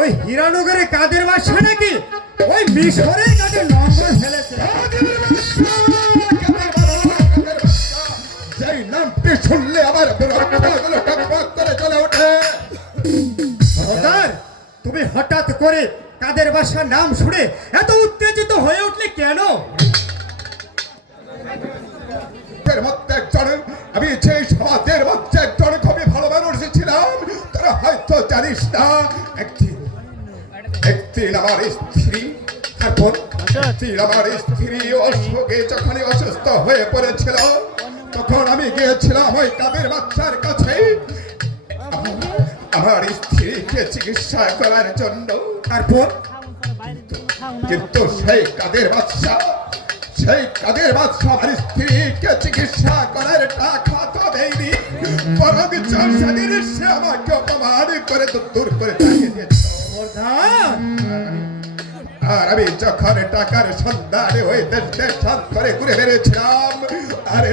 ওই হীরানগরে কাদের বাসা নাকি ওই মিশরের কাছে নম্বর ফেলেছে। যেই নামটি শুনলে আমার রক্তগুলো টকবক করে জ্বলে ওঠে। সর্দার, তুমি হঠাৎ করে কাদের বাসার নাম শুনে এত উত্তেজিত হয়ে উঠলে কেন? এর মধ্যে একজন, আমি সেই সমাজের মধ্যে একজন খুবই ভালো মানুষ ছিলাম। তারা হয়তো জানিস না, একদিন আমার স্ত্রী আমার স্ত্রী অসুখে যখন অসুস্থ হয়ে পড়েছিল, তখন আমি গিয়েছিলাম ওই কাদের বাচ্চার কাছে আমার স্ত্রীকে চিকিৎসা করার জন্য। তারপর কিন্তু সেই কাদের বাচ্চা আমার স্ত্রীকে চিকিৎসা করার টাকা তো দেয়নি, বরং সেদিন সে আমাকে অপমান করে দূর করে তাড়িয়ে দিয়েছে। প্রধান, আর আমি যখন টাকার সন্ধানে ওই দেশ দেশান্তরে ঘুরে বেড়েছিলাম, আরে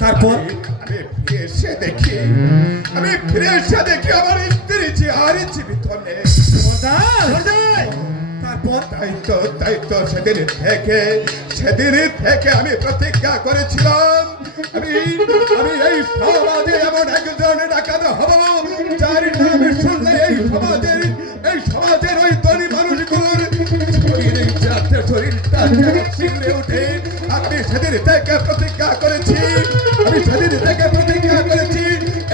তারপর আমি ফিরে এসে দেখি আমার স্ত্রী যে আর জীবিত নেই। প্রধান, তারপর তাই তো সেদিন থেকে আমি প্রতিজ্ঞা করেছিলাম, আমি এই সমাজে এমন একজন ডাকাত হব যার নাম শুনলে এই সমাজের ওই ধনী মানুষগুলোর শরীরটা শিংড়ে ওঠে। আমি সেদিন থেকে প্রতিজ্ঞা করেছি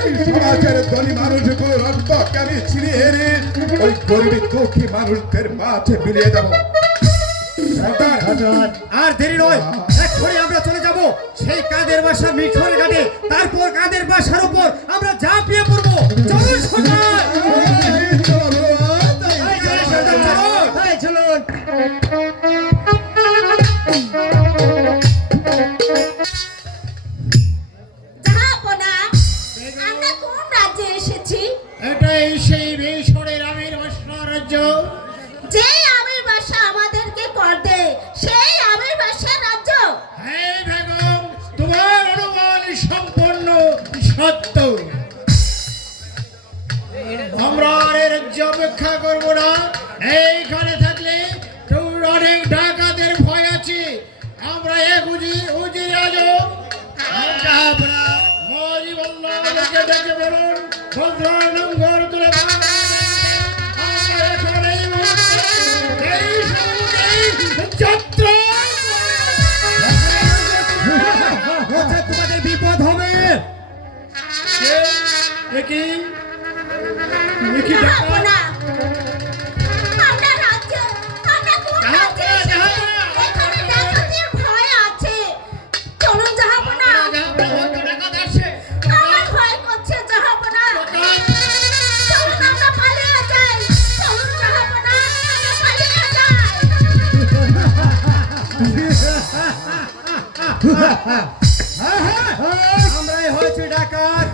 এই সমাজের ধনী মানুষগুলোর রক্তকে আমি ছিনিয়ে এনে ওই গরিব দুঃখী মানুষদের মাঝে মিলিয়ে দেবো। আর দেরি নয়, এক্ষুনি আমরা চলে যাব সেই কাদের বাসা মিশর ঘাটে। তারপর কাদের বাসার উপর আমরা ঝাঁপিয়ে পড়বো। চলুন সর্দার, চলুন। এটাই সেই মিশরের আমির বাসা রাজ্য। যে আমির বাসা আমাদেরকে কর দেয় সেই আমির বাসার রাজ্য। হ্যাঁ বেগম, তোমার অনুমান সম্পূর্ণ সত্য। আমরা আর এর রাজ্য অপেক্ষা করবো না। এইখানে থাকলে তোর অনেক ডাকাতের ভয় আছে। আমরা এক উজির আজম মজিবুল্লাহকে ডেকে বলুন ভদ্রানম ঘর তুলে তোমাদের বিপদ হবে। আমরা রাজ্য, আমরা কোন রাজ্যে এসেছি? এখানে ডাকাতের ভয় আছে। চলুন জাহাপনা। আমার ভয় করছে জাহাপনা। চলুন আমরা পালিয়ে যাই। চলুন জাহাপনা, আমরা পালিয়ে যাই। আমরাই হয়েছি ডাকাত।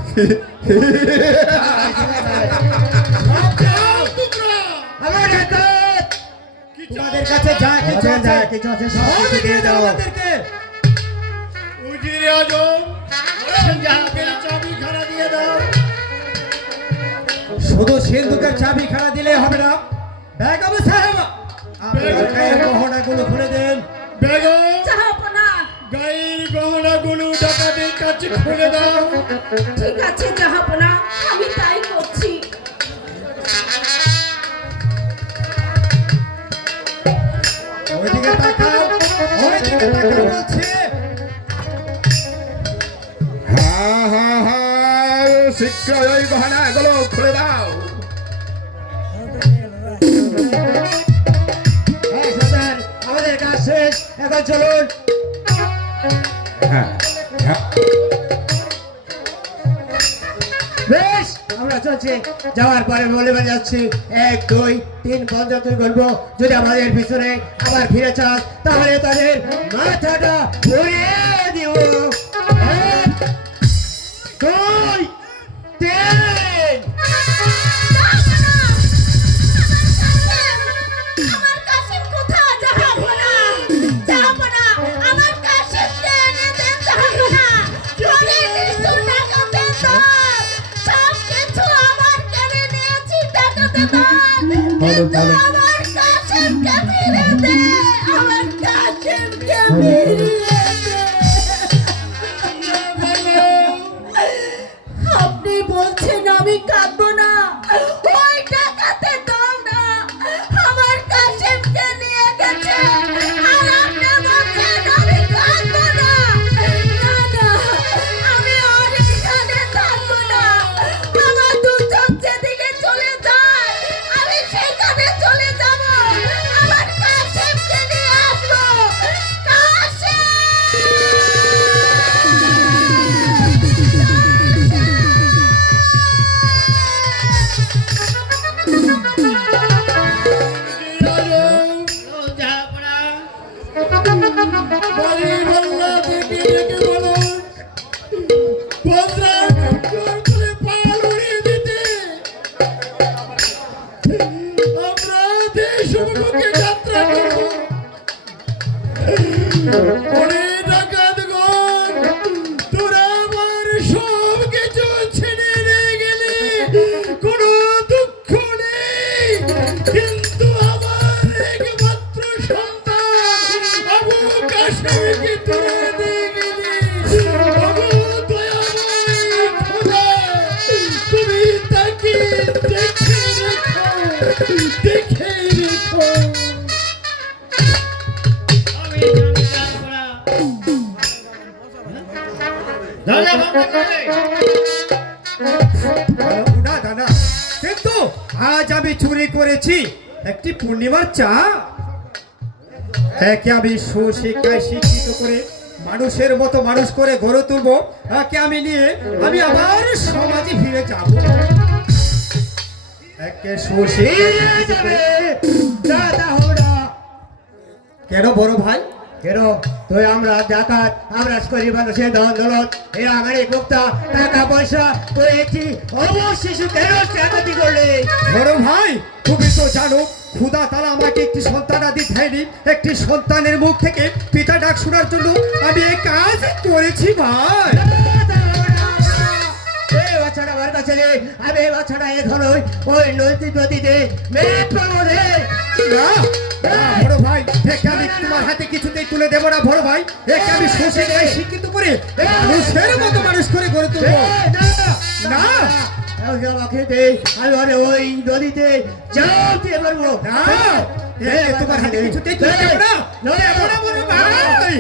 তোমাদের কাছে যা কিছু আছে সব কিছু দিয়ে দাও আমাদেরকে। উজিরে আজম চাবিখানা দিয়ে দাও। শুধু সিন্ধুকের চাবি খানা দিলে হবে না বেগম সাহেব, আপনার গায়ের গহনাগুলো খুলে দেন। বেগম, জাহাপনা। গায়ের গহনাগুলো ডাকাতের কাছে খুলে দাও। ঠিক আছে জাহাপনা, আমি তাই করছি। ওইদিকে তাকাও, ওইদিকে তাকাও বলছি। হ্যাঁ, শীঘ্র ওই গহনাগুলো খুলে দাও। হ্যাঁ সর্দার, আমাদের কাজ শেষ, এখন চলুন। বেশ, আমরা চলছি। যাওয়ার পরে বলে যাচ্ছি 1 2 3 পর্যন্ত বলবো। যদি আমাদের পিছনে আবার ফিরে চাস তাহলে তাদের মাথাটা ঘুরিয়ে দিব। 1 2 3। আমার কাশিম কোথায় জাহাপনা? জাহাপনা, আমার কাশিমকে এনে দেন জাহাপনা। অনেক নিষ্ঠুর ডাকাতের দল সব কিছু আমার কেড়ে নিয়েছি কিন্তু আমার কাশেমকে ফিরে দে, আমার কাশেমকে ফিরিয়ে দে। আপনি বলছেন আমি কাঁদবো না, ওই ডাকাতের দল না আমার কাশেমকে নিয়ে গেছে, আর আপনি বলছেন আমি কাঁদবো না। না না, আমি আর এখানে থাকবো না, আমার দুজন যেদিকে চলে যায় আমি সেখানে চলে যাব, আমার কাশেমকে নিয়ে আসবো। কাশেম! কিন্তু আমার একমাত্র সন্তান আবু কাশেমকে তুলে দিয়ে গেলি। আবু দয়াময় খোদা, তুমি তাকে দেখে রেখো, দেখে রেখো। আমি দরজা বন্ধ করে না দাদা, কিন্তু আজ আমি চুরি করেছি একটি পূর্ণিমার চা। একে আমি সুশিক্ষায় শিক্ষিত করে মানুষের মতো মানুষ করে গড়ে তুলবো, একে আমি নিয়ে আমি আবার সমাজে ফিরে যাব। একে কেন বড় ভাই, কেন তুই আমরা ডাকাত, আমরা করি মানুষের ধন দৌলত, এরা আমার মুক্তা টাকা পয়সা, তুই একটি অবশ শিশু কেন ডাকাতি করলে? বড় ভাই, তুমি তো জানো খুদা তারা আমাকে একটি সন্তান আদি দেয়নি, একটি সন্তানের মুখ থেকে পিতা ডাক শোনার জন্য আমি এই কাজ করেছি ভাই। এই বাচ্চাটা আমার কাছে নেই, আমি এই বাচ্চাটা এখন ওই নদীতে মেঘ পাবো রে। না বড় ভাই, একে আমি তোমার হাতে কিছুতেই তুলে দেবো না বড় ভাই, একে আমি সুশিক্ষায় শিক্ষিত করে মানুষের মতো মানুষ করে গড়ে তুলবো। না আমি ওই নদীতে যাতে পারবো না, তোমার হাতে কিছুতেই তুলে দেবো না। বড় ভাই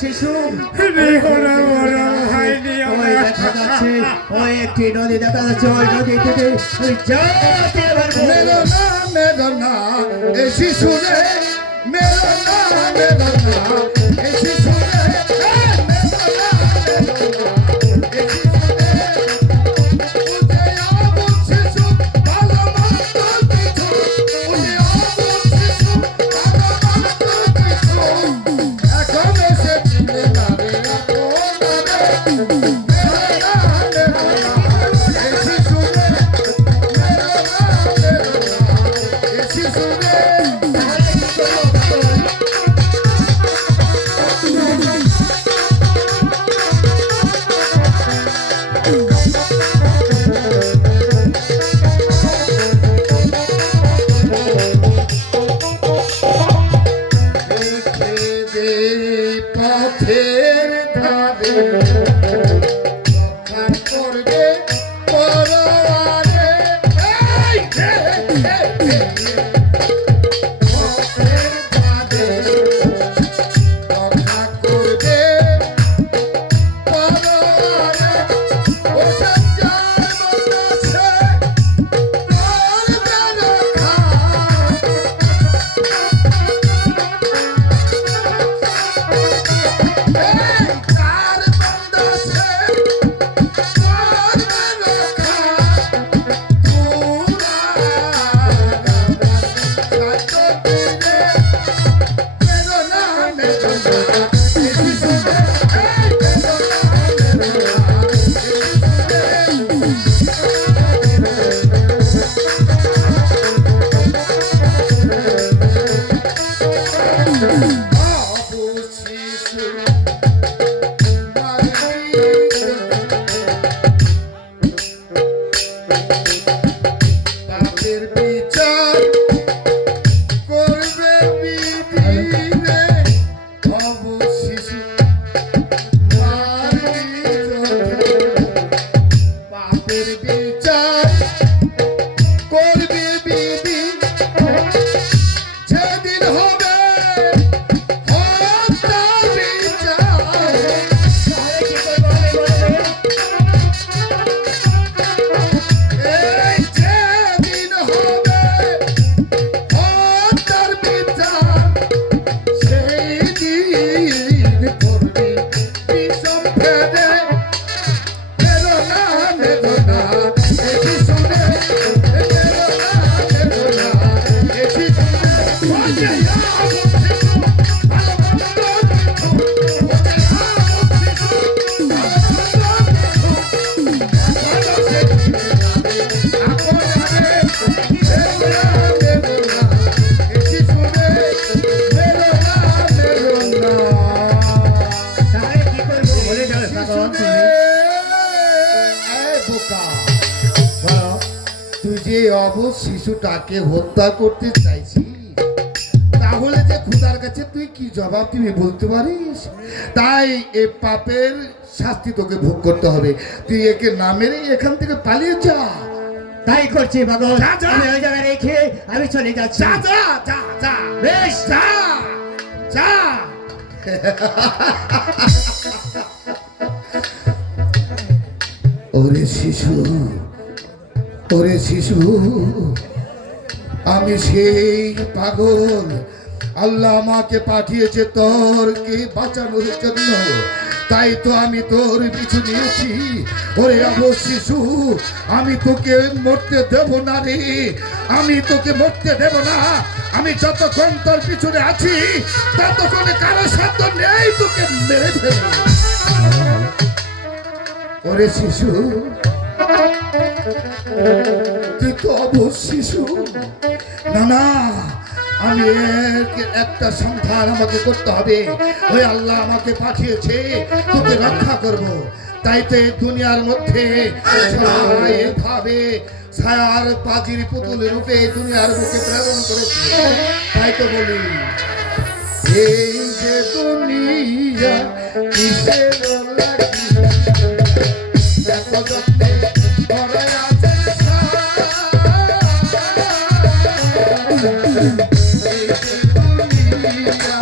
শিশু ওই একটি নদী দেখা যাচ্ছে, ওই নদী থেকে मेरा नाम ऐसी सुने, मेरा नाम ऐसी सुने, পথের ধারে রক্ষা করবে পরওয়ারে, পথের ধারে রক্ষা করবে পরওয়ারে, ও সঞ্জয় বনছে করবে রক্ষা। তার বন্দা সে পাপের বিচার করবে বিধিরে অবশিশু পাপের বিচার করবে বিধি যেদিন হবে হত্যার বিচার এই যেদিন হবে হত্যার বিচার সেই দিন করবি বিষম ফেলে বেদনা বেদনা এটি শুনে বেদনা বেদনা এটি শুনে বলে তাহলে কি করবো বলে গেল ভগবান তুমি? তুই যে অবশ শিশুটাকে হত্যা করতে চাইছিস তাহলে যে খোদার কাছে তুই কি জবাব দিবি বলতে পারিস? তাই এ পাপের শাস্তি তোকে ভোগ করতে হবে। তুই একে না মেরে এখান থেকে পালিয়ে যা। তাই করছি ভগবান, যা, যা। আমি ওই জায়গায় রেখে আমি চলে যাচ্ছি। যা যা যা যা বেশ, যা যা ওরে শিশু, ওরে শিশু, আমি সেই পাগল। আল্লাহ আমাকে পাঠিয়েছে তোরকে বাঁচানোর জন্য, তাই তো আমি তোর পিছু নিয়েছি। ওরে অবশ শিশু, আমি তোকে মরতে দেব না রে, আমি তোকে মরতে দেব না। আমি যতক্ষণ তোর পিছনে আছি ততক্ষণে কারো সাধ্য নেই তোকে মেরে ফেলে। ওরে শিশু, তুই তো অবশ শিশু। না না, আমি একটা সন্ধান আমাকে করতে হবে। ওই আল্লাহ আমাকে পাঠিয়েছে তোকে রক্ষা করব। তাই তো এই দুনিয়ার মধ্যে ভাবে ছায়ার পাজির পুতুল রূপে এই দুনিয়ার বুকে প্রেরণ করেছে। তাই তো বলি, এই যে দুনিয়া কিসের লাগি, দেখো যত্নে ভরা আছে এই যে দুনিয়া।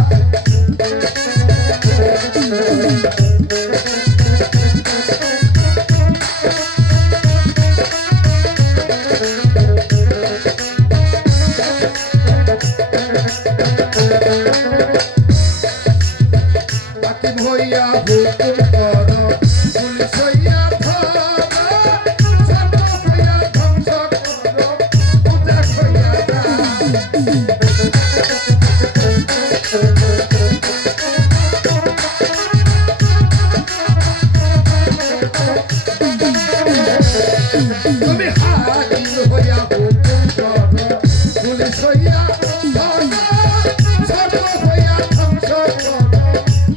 হাকিম হইয়া হুকুম করো, পুলিশ হইয়া ধরো, সর্ব হইয়া ধ্বংস করো, উদাস হইয়া যাও। তুমি হাকিম হইয়া হুকুম করো, পুলিশ হইয়া ধরো, সর্ব হইয়া ধ্বংস করো,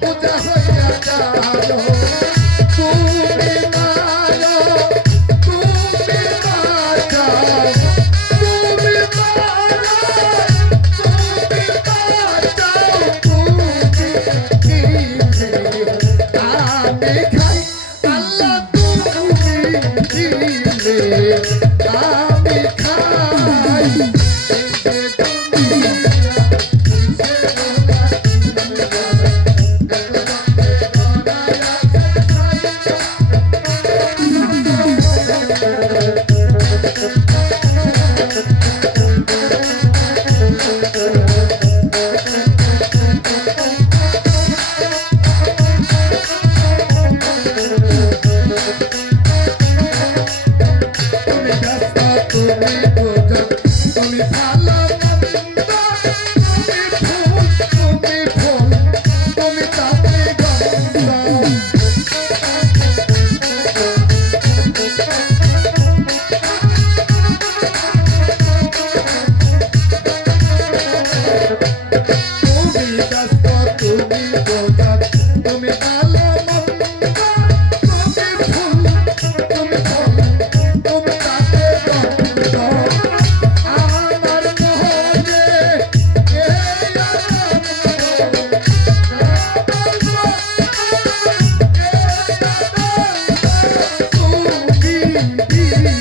উদাস হইয়া যাও। তুমি মারো, তুমি বাঁচাও, তুমি মারো, তুমি বাঁচাও, তুমি দিলে আমি খাই, আল্লাহ তুমি দিলে আমি খাই। এই যে দুনিয়া, এই যে তুমি ভালো মন্দ, তুমি ফুল, তুমি ফল, তুমি তাতে গন্ধ। আমার মহলে এই আনন্দ, তুমি দিলে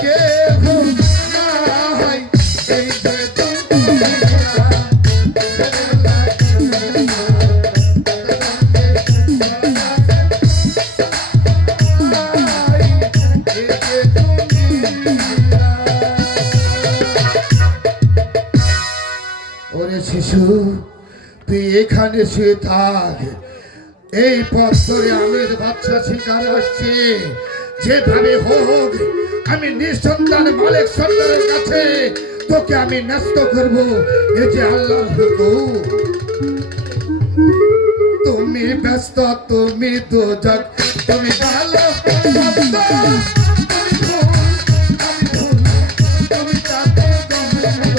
কেহ নাই, এই যে ওরে শিশু, তুই এখানে শুয়ে থাক। এই পথ ধরে আমের বাচ্চা শিকার আসছে, যেভাবে হোক আমি নিঃসন্তান মালিক সরকারের কাছে তোকে আমি ন্যস্ত করব। এই যে আল্লাহর হুকুম। তুমি ব্যস্ত, তুমি দোজক, তুমি ভালো মন্দ, তুমি ফুল, আমি ফুল, তুমি তাতে গন্ধ।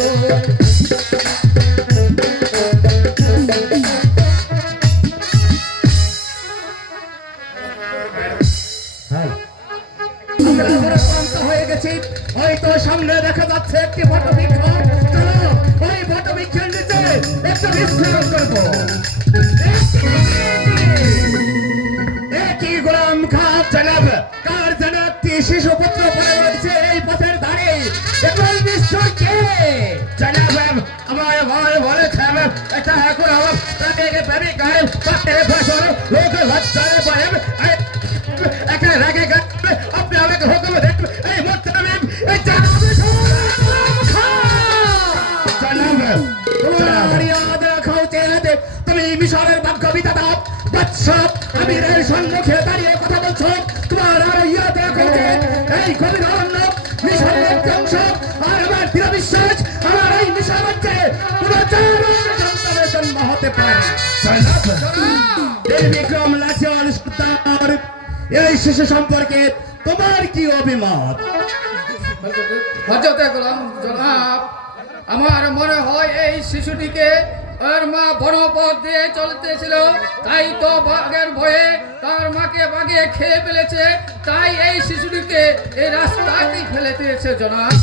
আমরা বড় ক্লান্ত হয়ে গেছি। হয়তো সামনে দেখা যাচ্ছে একটি বটবৃক্ষ। চলো ওই বটবৃক্ষের নিচে একটা বিশ্রাম করবো। একই গোলাম খাঁ জনাব, কার যেন একটি শিশু পুত্র পড়ে রয়েছে এই পথের ধারে। এবং নিশ্চয় কে? জনাব, আমার ভাই বলেছেন এটা এখন আমার প্রেমিক গায়ে পাতে ফসল লোক লজ্জায় পায়। একা রাগে গা আপনি আমাকে হুকুম দেন এই মোহতারাম এই জনাব তোমার ইয়াদ রাখা উচিত। তুমি মিশরের ভাগ্য বিধাতা বাদশাহ আমিরের সম্মুখে দাঁড়িয়ে কথা বলছো। তোমার আর ইয়াদ রাখা উচিত এই গভীর অরণ্য মিশরের একটি অংশ। আর আমার দৃঢ় বিশ্বাস আমার এই মিশর রাজ্যে কোনো সন্তানের জন্ম হতে পারে। বিক্রম লাচিয়াল সর্দার, এই শিশু সম্পর্কে তোমার কি অভিমত? হযরতে গোলাম জনাব, আমার মনে হয় এই শিশুটিকে ওর মা বনপথ দিয়ে চলতেছিল, তাই তো বাঘের ভয়ে তার মাকে বাঘে খেয়ে ফেলেছে, তাই এই শিশুটিকে এই রাস্তাতেই ফেলে দিয়েছে জনাব।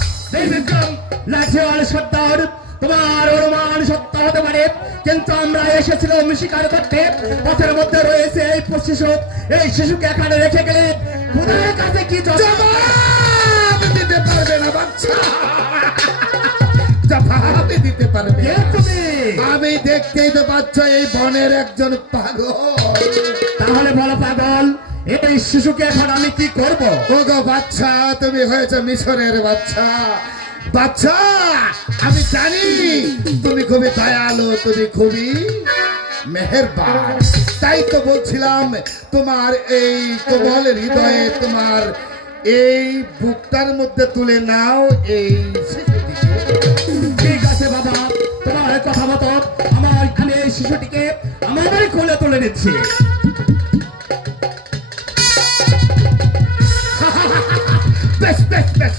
বিক্রম লাচিয়াল সর্দার, তোমার অনুমান সত্য হতে পারে, কিন্তু আমরা এসেছিলাম শিকার করতে। পথের মধ্যে রয়েছে এই শিশু। এই শিশুকে এখানে রেখে গেলে খোদার কাছে কি জবাব দিতে পারবে না বাচ্চা, জবাব দিতে পারবে কে না। তুমি? আমি দেখতেই তো পাচ্ছ এই বনের একজন পাগল। তাহলে বলো পাগল, এই শিশুকে এখন আমি কি করব? ওগো বাচ্চা, তুমি হয়েছে মিশরের বাচ্চা। বাচ্চা, আমি জানি তুমি খুবই দয়ালু, তুমি খুবই মেহেরবান। তাই তো বলছিলাম তোমার এই কোমল হৃদয়ে, তোমার এই বুকটার মধ্যে তুলে নাও এই শিশুটিকে। ঠিক আছে বাবা, তোমার কথা মতো আমি এই শিশুটিকে আমার কোলে তুলে নিচ্ছি। বেশ বেশ বেশ।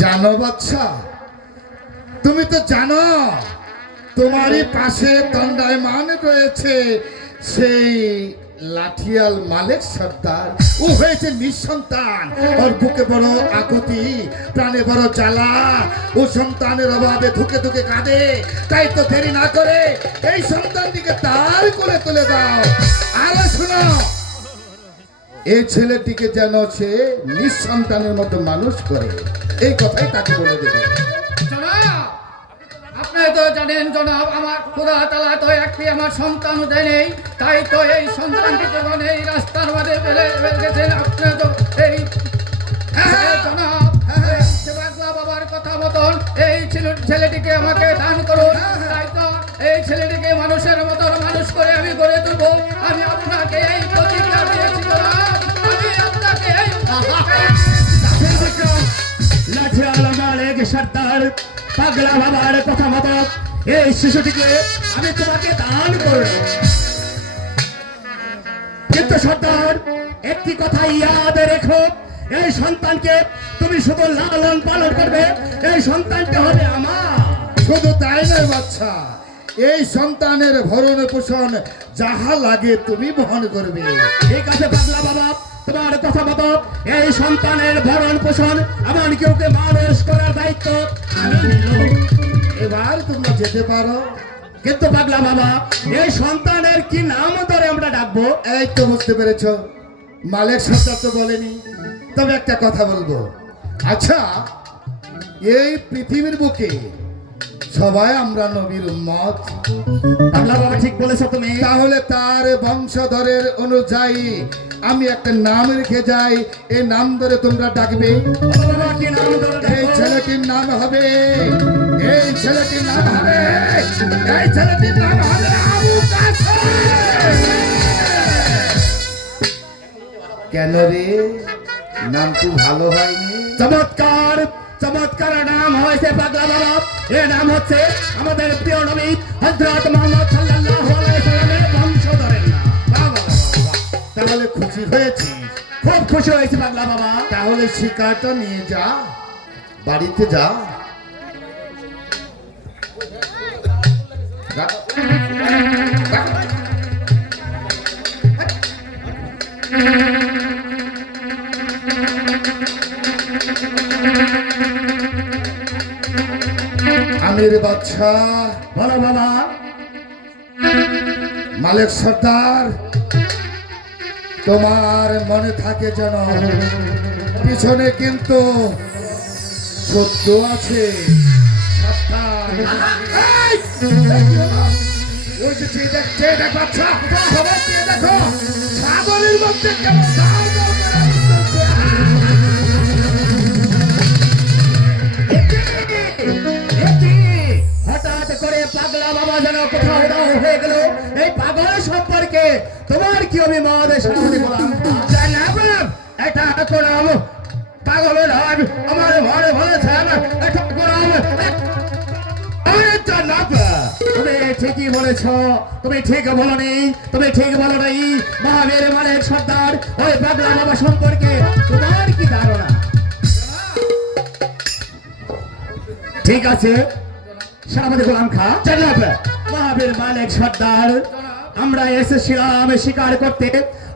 জানো বাচ্চা, তুমি তো জানো তোমারই পাশে দণ্ডায়মান রয়েছে সেই লাঠিয়াল মালিক সর্দার। ও হয়েছে নিঃসন্তান, ওর বুকে বড় আকুতি, প্রাণে বড় জ্বালা। ও সন্তানের অভাবে ধুকে ধুকে কাঁদে। তাই তো দেরি না করে এই সন্তানটিকে তার কোলে তুলে দাও। আরো শোনো, এই ছেলেটিকে যেন সে নিঃসন্তানের মতো মানুষ করে, এই কথাই তাকে বলে দেবে। জনাব, আপনি তো জানেন জনাব, আমার খোদা তাআলা তো একটি আমার সন্তান দেয়নি, তাই তো এই সন্তানটি যখন এই রাস্তার মধ্যে ফেলে গেছেন, আপনি তো এই জনাব সেবাগলা বাবার কথা মতন এই ছেলেটিকে আমাকে দান করুন। তাই তো এই ছেলেটিকে মানুষের মতন মানুষ করে আমি গড়ে তুলবো। আমি আপনাকে এই প্রতিজ্ঞা দিয়েছি জনাব, আমি আপনাকে এই লাঠিয়াল মালিক সর্দার, পাগলা বাবার কথা মতো এই শিশুটিকে আমি তোমাকে দান করব। কিন্তু সর্দার, একটি কথা ইয়াদ রেখো, এই সন্তানকে তুমি শুধু লালন পালন করবে, এই সন্তানটা হবে আমার। শুধু তাই নয় বাচ্চা, এই সন্তানের ভরণ পোষণ যাহা লাগে তুমি বহন করবে। ঠিক আছে পাগলা বাবা, তোমার কথা মতো এই সন্তানের ভরণ পোষণ এমনকি ওকে মানুষ করার দায়িত্ব আমি নিলাম। এবার তোমরা যেতে পারো। কিন্তু পাগলা বাবা, এই সন্তানের কি নাম ধরে আমরা ডাকবো? এই তো বুঝতে পেরেছ, মালিক সরকার তো বলেনি। তবে একটা কথা বলবো, আচ্ছা এই পৃথিবীর বুকে সবাই আমরা নবীর উম্মত, পাগলা বাবা ঠিক বলেছো তুমি। তাহলে তার বংশধরের অনুযায়ী আমি একটা নাম রেখে যাই, এই নাম ধরে তোমরা ডাকবে। বলো বাবা, কি নাম ধরে এই ডাকবো? ছেলেটির নাম হবে, এই ছেলেটির নাম হবে, এই ছেলেটির নাম হবে আবু কাসেম। কেন রে, নাম কি ভালো হয়নি? চমৎকার চমৎকার নাম হয়েছে পাগলা বাবা। এর নাম হচ্ছে আমাদের প্রিয় নবী হযরত মুহাম্মদ সাল্লাল্লাহু আলাইহি সাল্লামের বংশধরের নাম। বাহ, বাহ, বাহ, বাহ। তাহলে খুশি হয়েছি। খুব খুশি হয়েছে পাগলা বাবা। তাহলে শিকারটা নিয়ে যা, বাড়িতে যা। আমির বাদশা, বলো বাবা। মালিক সর্দার, তোমার মনে থাকে যেন পিছনে কিন্তু সত্য আছে। সাবধান। এই! ওই যে চেয়ে দেখ, চেয়ে দেখ বাচ্চা, সবাই চেয়ে দেখো, ছাগলের মধ্যে কেমন দাও দাও করে উঠতেছে। এটি হঠাৎ করে পাগলা বাবা যেন কোথাও দাও হয়ে গেল। এই পাগল সম্পর্কে তোমার কি অভিমত? সামনে বললাম না বললাম এটা করাম পাগলের হাত আমার ঘরে বলেছেন এটা করাম। তুমি ঠিকই বলেছ, তুমি ঠিক বলনি, তুমি ঠিক বলো নাই। মহাবীর মালিক সর্দার ওই পাগলা বাবা সম্পর্কে তোমার কি ধারণা? ঠিক আছে সেনাপতি গোলাম খা, জনাব মহাবীর মালিক সর্দার, আমরা এসেছিলাম শিকার করতে।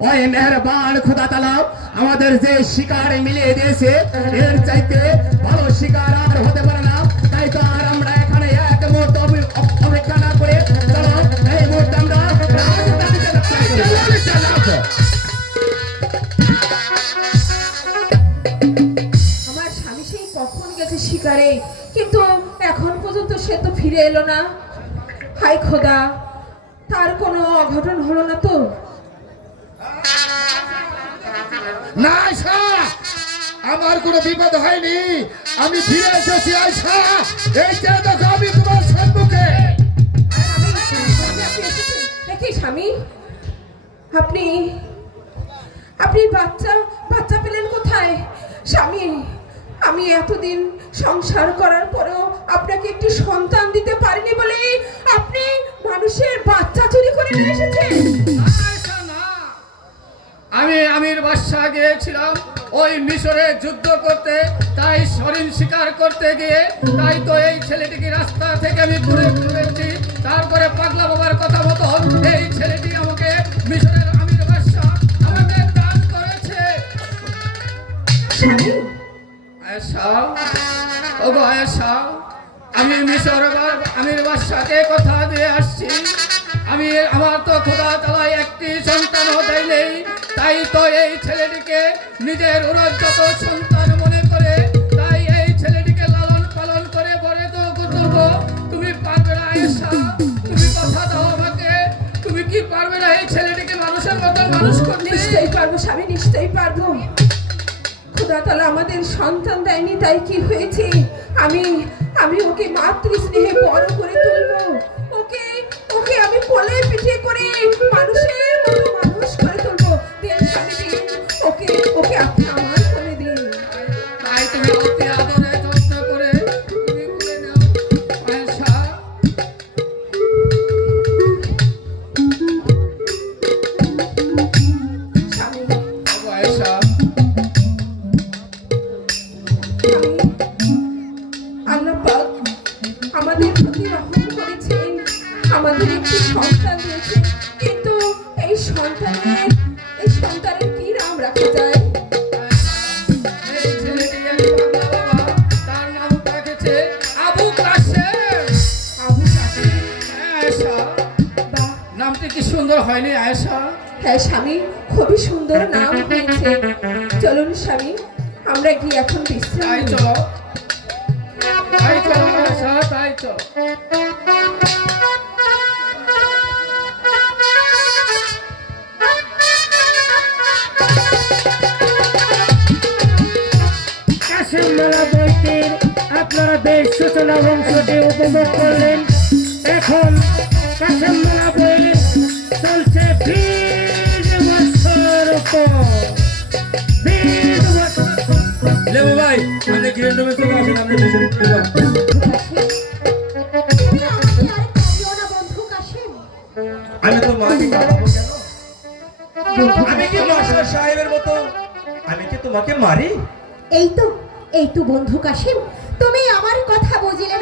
ওই মেহেরবান খোদা তাআলা আমাদের যে শিকার মিলিয়ে দিয়েছে, এর চাইতে ভালো শিকার আর হতে পারে না। তাই তো আর আমরা এখানে এক মুহূর্ত অপেক্ষা না করে চলো এই মুহূর্তে আমরা রাজধানীতে যাত্রা করি। জনাব। আমার স্বামী সেই কখন গেছে শিকারে, কিন্তু এখন পর্যন্ত সে তো ফিরে এলো না। হায় খোদা, তার কোনো অঘটন হলো না তো? না আয়শা, আমার কোনো বিপদ হয়নি, আমি ফিরে এসেছি। আয়শা, এই যে দেখো আমি তোমার সম্মুখে। দেখি স্বামী, আপনি আপনি বাচ্চা বাচ্চা পেলেন কোথায়? স্বামী, আমি এতদিন সংসার করার পরেও আপনাকে একটি সন্তান দিতে পারিনি বলে আপনি মানুষের বাচ্চা চুরি করে নিয়ে এসেছেন। আয়সা না, আমি আমির বাদশা গিয়েছিলাম ওই মিশরে যুদ্ধ করতে, তাই হরিণ শিকার করতে গিয়ে তাই তো এই ছেলেটিকে রাস্তা থেকে আমি তুলে তুলেছি। তারপরে পাগলা বাবার কথা মতো এই ছেলেটি আমাকে মিশরের আমির বাদশা আমাকে দান করেছে। স্বামী, আয়েশা, ওগো আয়েশা, আমি মিশর আমির বাদশাকে কথা দিয়ে আসছি। আমি আমার তো খোদা তাআলা একটি সন্তানও দেয় নেই, তাই তো এই ছেলেটিকে নিজের উরজ্জত সন্তান মনে করে তাই এই ছেলেটিকে লালন পালন করে বড় তুলব। তুমি পারবে না আয়েশা, তুমি কথা দাও আমাকে, তুমি কি পারবে না এই ছেলেটিকে মানুষের মতো মানুষ করতে? নিশ্চয়ই পারবো স্বামী, নিশ্চয়ই পারবো। খোদা তাআলা আমাদের সন্তান দেয়নি, তাই কি হয়েছে? আমি আমি ওকে মাতৃ স্নেহে বড় করে তুলবো। ওকে ওকে আমি কোলে পিঠে করে মানুষের মতো মানুষ করে তুলবো। দিন স্বামী দিন, ওকে ওকে আপনি আমার কোলে দিন। তাই তুমি অতি আদরে যত্ন করে তুমি কোলে নাও আয়েশা। স্বামী, ওগো আয়েশা, আল্লাহ পাক আমাদের প্রতি রহম করেছেন। সন্তান দিয়েছে, কিন্তু এই সন্তানের কি নাম রাখা যায়? এই ছেলেটি এক পাগলা বাবা, তার নাম রেখেছে আবু কাসেম। আবু কাসেম। আয়েশা, বাহ, নামটি কি সুন্দর হয়নি আয়েশা? হ্যাঁ স্বামী, খুবই সুন্দর নাম হয়েছে। চলুন স্বামী, আমরা গিয়ে এখন বিশ্রাম তাই নিই। চলো, তাই চলো আয়েশা, তাই চলো। কাশেম মেলা বইটির আপনারা বেশ সূচনা অংশটি উপভোগ করলেন। এখন কাশেম মেলা বই চলছে 20 বছর পর। 20 বছর লেবু ভাই আপনি গ্রিন রুমে চলে আসেন, আপনি ভীষণ তুমি আমাকে আর কাঁদিও না বন্ধু কাসেম। আমি তো মাকে কাঁদাবো কেন? আমি কি মাস্টার সাহেবের মতো আমি কি তোমাকে মারি? এই তো বন্ধু কাসেম, তুমি আমার কথা বুঝলে না।